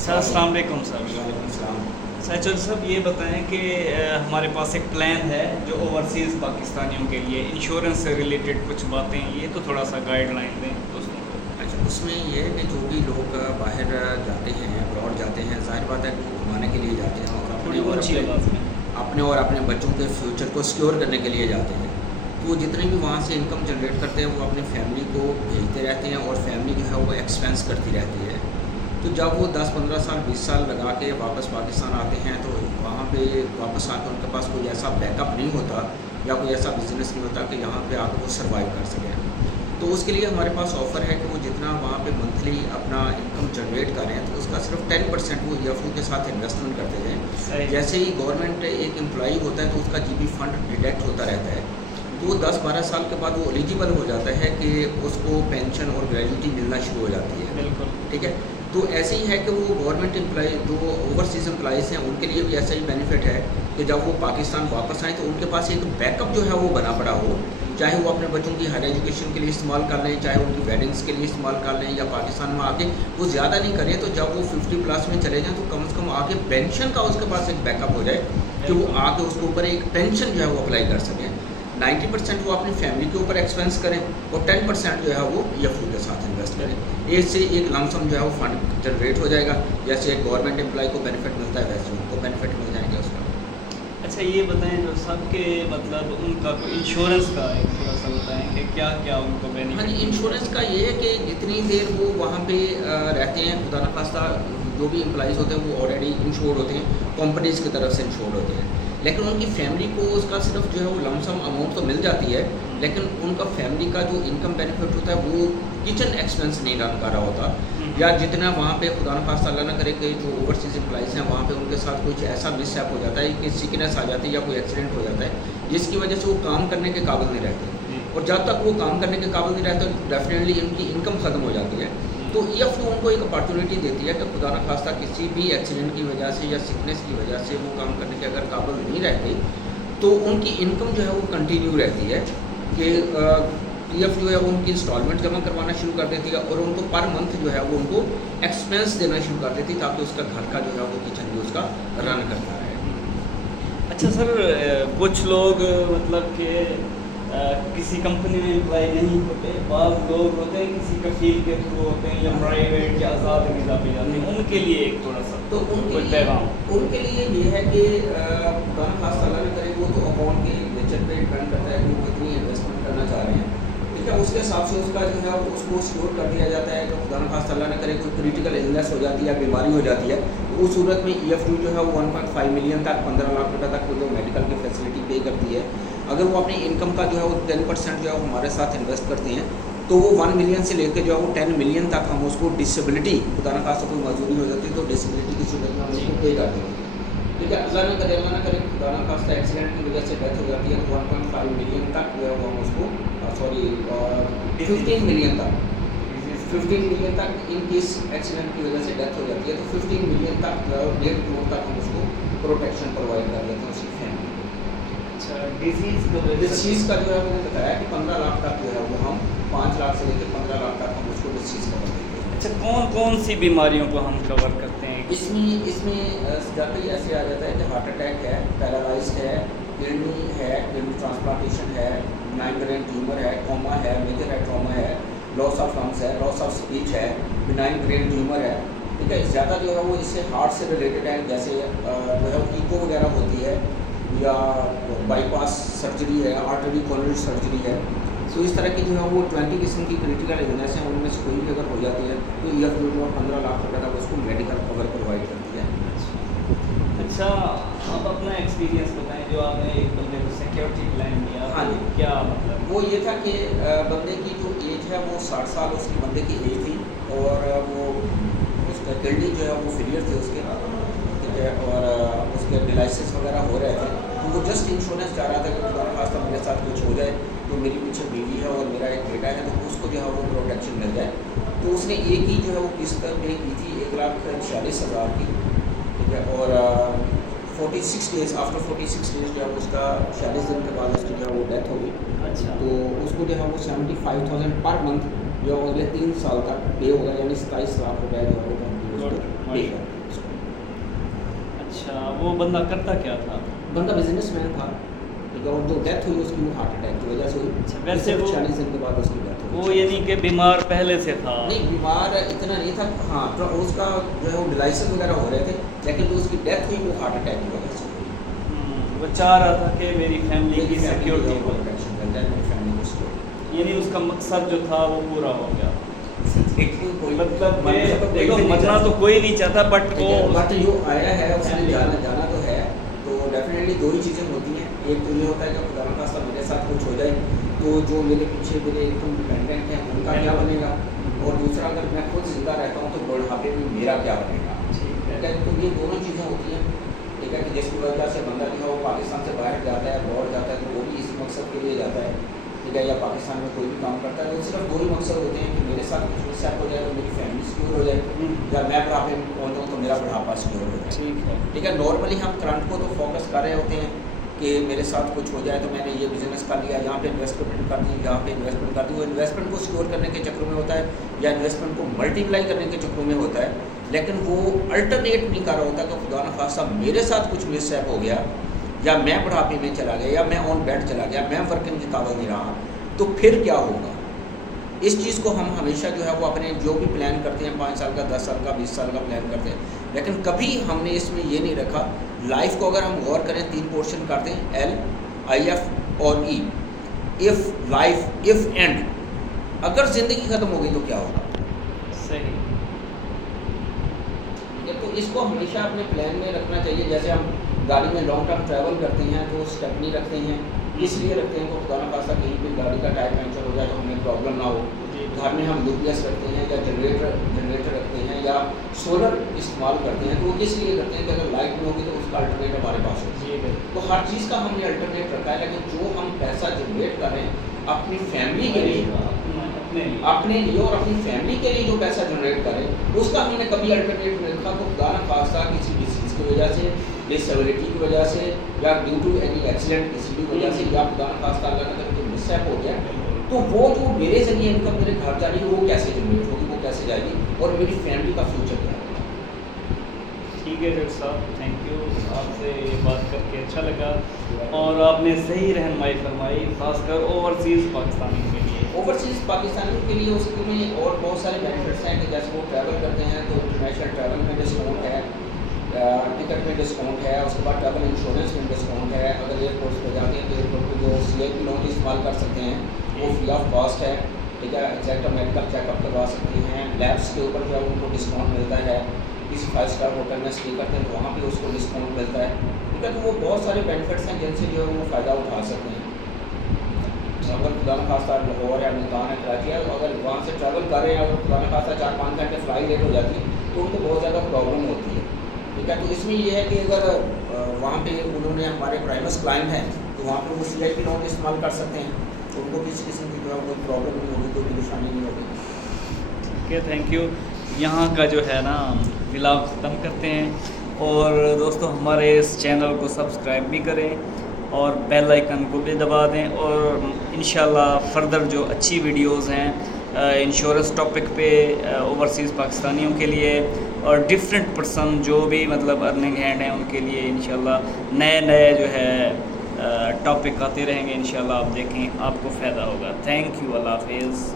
Sir अस्सलाम वालेकुम sir. वालेकुम। सैचुल साहब ये बताएं कि हमारे पास एक प्लान है जो ओवरसीज़ पाकिस्तानियों के लिए इंश्योरेंस से रिलेटेड कुछ बातें, ये तो थोड़ा सा गाइडलाइन दें दोस्तों को। अच्छा, उसमें ये है कि जो भी लोग बाहर जाते हैं, अब्रॉड जाते हैं, ज़ाहिर बात है कि वो कमाने के लिए जाते हैं और थोड़ी ऊंची आवाज़ में। अपने बच्चों के फ्यूचर को सिक्योर करने के लिए जाते हैं। तो जितने भी वहाँ से इनकम जनरेट करते हैं वो अपनी फैमिली को भेजते रहते हैं और फैमिली जो है वो एक्सपेंस करती रहती है। तो जब वो 10-15 साल 20 साल लगा के वापस पाकिस्तान आते हैं तो वहाँ पे वापस आकर उनके पास कोई ऐसा बैकअप नहीं होता या कोई ऐसा बिजनेस नहीं होता कि यहाँ पे आकर वो सर्वाइव कर सकें। तो उसके लिए हमारे पास ऑफ़र है कि वो जितना वहाँ पे मंथली अपना इनकम जनरेट करें तो उसका सिर्फ 10% वो ईएफओ के साथ इन्वेस्टमेंट करते हैं। जैसे ही गवर्नमेंट एक एम्प्लॉई होता है तो उसका जीबी फंड डिडक्ट होता रहता है। तो वो 10-12 साल के बाद वो एलिजिबल हो जाता है कि उसको पेंशन और ग्रेजुटी मिलना शुरू हो जाती है। बिल्कुल ठीक है। तो ऐसे ही है कि वो गवर्नमेंट एम्प्लॉई जो ओवरसीज़ एम्प्लॉइज़ हैं उनके लिए भी ऐसा ही बेनिफिट है कि जब वो पाकिस्तान वापस आएँ तो उनके पास एक बैकअप जो है वो बना पड़ा हो, चाहे वो अपने बच्चों की हायर एजुकेशन के लिए इस्तेमाल कर लें, चाहे उनकी वेडिंग्स के लिए इस्तेमाल कर लें, या पाकिस्तान में आके वो ज़्यादा नहीं करें तो जब वो 50 प्लस में चले जाएँ तो कम से कम आके पेंशन का उसके पास एक बैकअप हो जाए कि वो आके उसके ऊपर एक पेंशन जो है वो अप्लाई कर सकें। 90% वो अपनी फैमिली के ऊपर एक्सपेंस करें और 10% जो है वो ईएफओ के साथ इन्वेस्ट करें। इससे एक लमसम जो है वो फंड जनरेट हो जाएगा। जैसे एक गवर्नमेंट एम्प्लॉय को बेनिफिट मिलता है वैसे उनको बेनिफिट मिल जाएंगे उसका। अच्छा ये बताएं जो सबके मतलब उनका कोई इंश्योरेंस का एक थोड़ा सा बताएं कि क्या क्या उनको हाँ बेनिफिट। जी, इंश्योरेंस का ये है कि जितनी देर वो वहाँ पे रहते हैं, खुदा न खास्ता जो भी एम्प्लॉइज़ होते हैं वो ऑलरेडी इंश्योर्ड होते हैं, कंपनीज़ की तरफ से इंश्योर्ड होते हैं। लेकिन उनकी फैमिली को उसका सिर्फ जो है वो लमसम अमाउंट तो मिल जाती है, लेकिन उनका फैमिली का जो इनकम बेनिफिट होता है वो किचन एक्सपेंस नहीं रन कर रहा होता, या जितना वहाँ पे खुदा न खास्ता अल्लाह ना करे कि जो ओवरसीज़ एम्प्लॉइज़ हैं वहाँ पे उनके साथ कुछ ऐसा मिसहैप हो जाता है कि सिकनेस आ जाती है या कोई एक्सीडेंट हो जाता है जिसकी वजह से वो काम करने के काबिल नहीं रहते। और जब तक वो काम करने के काबिल नहीं रहते डेफिनेटली इनकी इनकम ख़त्म हो जाती है। तो ईएफओ उनको एक अपॉर्चुनिटी देती है कि खुदा न खास्ता किसी भी एक्सीडेंट की वजह से या सिकनेस की वजह से वो काम करने के अगर काबिल नहीं रहते तो उनकी इनकम जो है वो कंटिन्यू रहती है कि पीएफ जो है वो उनकी इंस्टॉलमेंट जमा करवाना शुरू कर देती है और उनको पर मंथ जो है वो उनको एक्सपेंस देना शुरू कर देती है ताकि उसका घर का जो है वो किचन भी उसका रन करता है। अच्छा सर, कुछ लोग मतलब कि किसी कंपनी में एम्प्लॉय नहीं होते, बाज़ लोग होते हैं किसी कफील के थ्रू होते हैं या प्राइवेट या आज़ाद निज़ा पे जाते हैं, उनके लिए एक थोड़ा सा तो उनके लिए ये है कि खुदा न खास्ता अल्लाह न करे वो तो अकाउंट के नेचर पे डिपेंड करता है कि वो कितनी इन्वेस्टमेंट करना चाह रहे हैं। ठीक है, उसके हिसाब से उसका जो है उसको सिक्योर कर दिया जाता है कि खुदा न खास्ता अल्लाह न करे कोई क्रिटिकल इलनेस हो जाती है या बीमारी हो जाती है तो उस सूरत में ईएफओ जो है वो 1.5 मिलियन तक 15 लाख रुपये तक जो मेडिकल की फैसिलिटी पे करती है। अगर वो अपनी इनकम का जो है वो 10% जो है वो हमारे साथ इन्वेस्ट करते हैं तो वो 1 मिलियन से लेकर जो है वो 10 मिलियन तक हम उसको डिसेबिलिटी, खुदा न खास्ता कोई मजदूरी हो जाती है तो डिसेबिलिटी की सूरत में हम उसको पे कर देंगे। ठीक है, अल्लाह न करे खुदा न खास्ता एक्सीडेंट की वजह से डेथ हो जाती है तो 1.5 मिलियन तक जो है वो हम उसको 15 मिलियन तक 15 मिलियन तक इन केस एक्सीडेंट की वजह से डेथ हो जाती है तो 15 मिलियन तक जो है 1.5 करोड़ तक हम उसको प्रोटेक्शन प्रोवाइड कर देते हैं उसकी फैमिली। डिसीज़ का जो है मैंने बताया कि 15 लाख तक जो है वो हम 5 लाख से लेकर 15 लाख तक हम उसको डिसीज़ कवर देते हैं। अच्छा कौन कौन सी बीमारियों को हम कवर करते हैं? इसमें ज़्यादा ही ऐसे आ जाता है कि हार्ट अटैक है, पैरालाइज है, किडनी ट्रांसप्लांटेशन है, बिनाइन ब्रेन ट्यूमर है, कोमा है, मेजर हेड ट्रॉमा है, लॉस ऑफ लंग्स है, लॉस ऑफ स्पीच है, बिनाइन ब्रेन ट्यूमर है। ठीक है, ज़्यादा जो है वो इससे हार्ट से रिलेटेड है, जैसे जो है ईको वगैरह होती है या बाईपास सर्जरी है, आर्टरी कोरोनरी सर्जरी है। तो इस तरह की जो है वो 20 किस्म की क्रिटिकल इलनेस हैं, उनमें से कोई भी अगर हो जाती है तो ईएफओ जो 15 लाख रुपये तक उसको मेडिकल कवर प्रोवाइड करती है। अच्छा, आप अपना एक्सपीरियंस बताएं जो आपने एक बंदे को सिक्योरिटी प्लान दिया। हाँ जी, क्या मतलब? वो ये था कि बंदे की जो एज है वो 60 साल उसकी बंदे की एज थी और वो उसका किडनी जो है वो फेलियर थे उसके। ठीक है, और उसके डिलाइसिस वगैरह हो रहे थे तो वो जस्ट इंश्योरेंस चाह रहा था कि खुदा न खास्ता मेरे साथ कुछ हो जाए तो मेरी पीछे बीवी है और मेरा एक बेटा है तो उसको जो है वो प्रोटेक्शन मिल जाए। तो उसने एक ही जो है वो किस्त पे की थी 1,46,000 की। ठीक है, और 46 डेज़ आफ्टर 46 डेज़ जो है उसका 46 दिन के बाद उसकी जो है वो डेथ हो गई। अच्छा, तो उसको जो है वो 75,000 पर मंथ जो अगले 3 साल तक पे होगा, यानी 27 लाख रुपये जो है वो कंपनी उसको पे करेगी। वो बंदा करता क्या था? बंदा बिजनेसमैन था, ठीक है, और जो डेथ हुई उसकी वो हार्ट अटैक की वजह से हुई। अच्छा, वैसे वो 40 दिन के बाद उसकी डेथ हुई। वो यानी कि बीमार पहले से था? नहीं, बीमार इतना नहीं था, हाँ, तो उसका जो है वो डिलाइसिस वगैरह हो रहे थे, लेकिन जो उसकी डेथ हुई वो हार्ट अटैक की वजह से हुई। वो चाह रहा था कि मेरी फैमिली की सिक्योरिटी हो, मेरी फैमिली को सिक्योरिटी। यानी उसका मकसद जो था वो पूरा हो गया। देखिए कोई मतलब मरना तो कोई देखो, भी नहीं मरना चाहता। तो कोई नहीं चाहता, बट वो बट जो आया है उसने family- जाना तो है, तो डेफिनेटली दो ही चीज़ें होती हैं। एक तो ये होता है कि खुदा न खास्ता मेरे साथ कुछ हो जाए तो जो मेरे पीछे मेरे एकदम डिपेंडेंट हैं उनका क्या बनेगा, और दूसरा अगर मैं खुद जिंदा रहता हूँ तो बुढ़ापे में मेरा क्या बनेगा। ठीक है। तो ये दोनों चीज़ें होती हैं, ठीक है, कि जिसकी वजह से बंदा जो है वो पाकिस्तान से बाहर जाता है, बाहर जाता है, तो वो भी इसी मकसद के लिए जाता है, ठीक है, या पाकिस्तान में कोई भी काम करता है, वो सिर्फ दो ही मकसद होते हैं कि मेरे साथ कुछ मिसहैप हो जाए तो मेरी फैमिली सिक्योर हो जाए, या मैं बुढ़ापे में पहुँच जाऊँ तो मेरा बुढ़ापा सिक्योर हो जाए। ठीक है। ठीक है, नॉर्मली हम करंट को तो फोकस कर रहे होते हैं कि मेरे साथ कुछ हो जाए तो मैंने ये बिज़नेस कर लिया, यहाँ पे इन्वेस्टमेंट कर दी, यहाँ पे इन्वेस्टमेंट कर दी। वो इन्वेस्टमेंट को सिक्योर करने के चक्कर में होता है, या इन्वेस्टमेंट को मल्टीप्लाई करने के चक्कर में होता है, लेकिन वो अल्टरनेट नहीं कर रहा होता कि खुदा न खास्ता मेरे साथ कुछ मिसहैप हो गया, या मैं बुढ़ापे में चला गया, या मैं ऑन बेड चला गया, मैं वर्किंग के काबिल नहीं रहा, तो फिर क्या होगा। इस चीज़ को हम हमेशा जो है वो अपने जो भी प्लान करते हैं, 5 साल का, 10 साल का, 20 साल का प्लान करते हैं, लेकिन कभी हमने इसमें ये नहीं रखा। लाइफ को अगर हम गौर करें 3 पोर्शन करते हैं, एल, IF और E। If, life, if and. अगर ज़िंदगी ख़त्म हो गई तो क्या होगा। सही। तो इसको हमेशा अपने प्लान में रखना चाहिए। जैसे हम गाड़ी में लॉन्ग टर्म ट्रैवल करते हैं तो स्टेपनी रखते हैं, इसलिए रखते हैं कि खुदा न खास्ता कहीं भी गाड़ी का टायर पंचर हो जाए तो हमें प्रॉब्लम ना हो। घर में हम यूपीएस रखते हैं, या जनरेटर रखते हैं, या सोलर इस्तेमाल करते हैं, तो वो किस लिए करते हैं कि अगर लाइट नहीं होगी तो उसका अल्टरनेट हमारे पास हो। जी। तो हर चीज़ का हमने अल्टरनेट रखा है, लेकिन जो हम पैसा जनरेट कर रहे हैं अपनी फैमिली के लिए, अपने लिए और अपनी फैमिली के लिए जो पैसा जनरेट करें, उसका हमने कभी अल्टरनेट नहीं रखा। तो खुदा न खास्ता किसी डिसीज़ की वजह से, डिसेबिलिटी की वजह से, या ड्यू टू एनी एक्सीडेंट किसी भी वजह से, या खुदा न खास्ता अल्लाह ने कभी मिसहैप हो गया, तो वो जो मेरे ज़रिए इनकम मेरे घर जा रही है वो कैसे जनरेट होगी, वो कैसे जाएगी, और मेरी फैमिली का फ्यूचर क्या है। ठीक है डॉक्टर साहब, थैंक यू, आपसे ये बात करके अच्छा लगा, और आपने सही रहनुमाई फरमाई, खासकर ओवरसीज़ पाकिस्तानियों के लिए। ओवरसीज़ पाकिस्तानियों के लिए उसमें और बहुत सारे बेनिफिट्स हैं कि जैसे वो ट्रैवल करते हैं तो इंटरनेशनल ट्रैवल में डिस्काउंट है, टिकट में डिस्काउंट है, उसके बाद ट्रैवल इंश्योरेंस में डिस्काउंट है। अगर एयरपोर्ट पर जाते हैं तो एयरपोर्ट पर जो CIP लोन इस्तेमाल कर सकते हैं वो फ्री ऑफ कॉस्ट है, ठीक है, एग्जैक्ट मेडिकल चेकअप करवा सकते हैं। लैब्स के ऊपर जो है उनको डिस्काउंट मिलता है, किसी 5 स्टार होटल में स्टे करते हैं तो वहाँ पे उसको डिस्काउंट मिलता है, ठीक है। तो वो बहुत सारे बेनिफिट्स हैं जिनसे जो है वो फ़ायदा उठा सकते हैं। अगर खुदा न खास्ता लाहौर है, मुल्तान है, कराची है, अगर वहाँ से ट्रैवल कर रहे हैं और खुदा न खास्ता 4-5 घंटे फ्लाइट लेट हो जाती है तो उनको बहुत ज़्यादा प्रॉब्लम होती है, ठीक है। तो इसमें ये है कि अगर वहाँ पे उन्होंने हमारे प्राइमस क्लाइंट हैं तो वहाँ पे वो CIP लोन इस्तेमाल कर सकते हैं, तो उनको किसी किस्म की जो है कोई प्रॉब्लम नहीं होगी, कोई परेशानी नहीं होगी। ठीक है, थैंक यू। यहाँ का जो है ना व्लॉग ख़त्म करते हैं, और दोस्तों हमारे इस चैनल को सब्सक्राइब भी करें और बेल आइकन को भी दबा दें, और इंशाल्लाह फर्दर जो अच्छी वीडियोस हैं इंश्योरेंस टॉपिक पे ओवरसीज़ पाकिस्तानियों के लिए, और डिफरेंट पर्सन जो भी मतलब अर्निंग हैंड हैं उनके लिए इंशाल्लाह नए जो है टॉपिक आते रहेंगे। इंशाल्लाह आप देखें, आपको फ़ायदा होगा। थैंक यू, अल्लाह हाफिज़।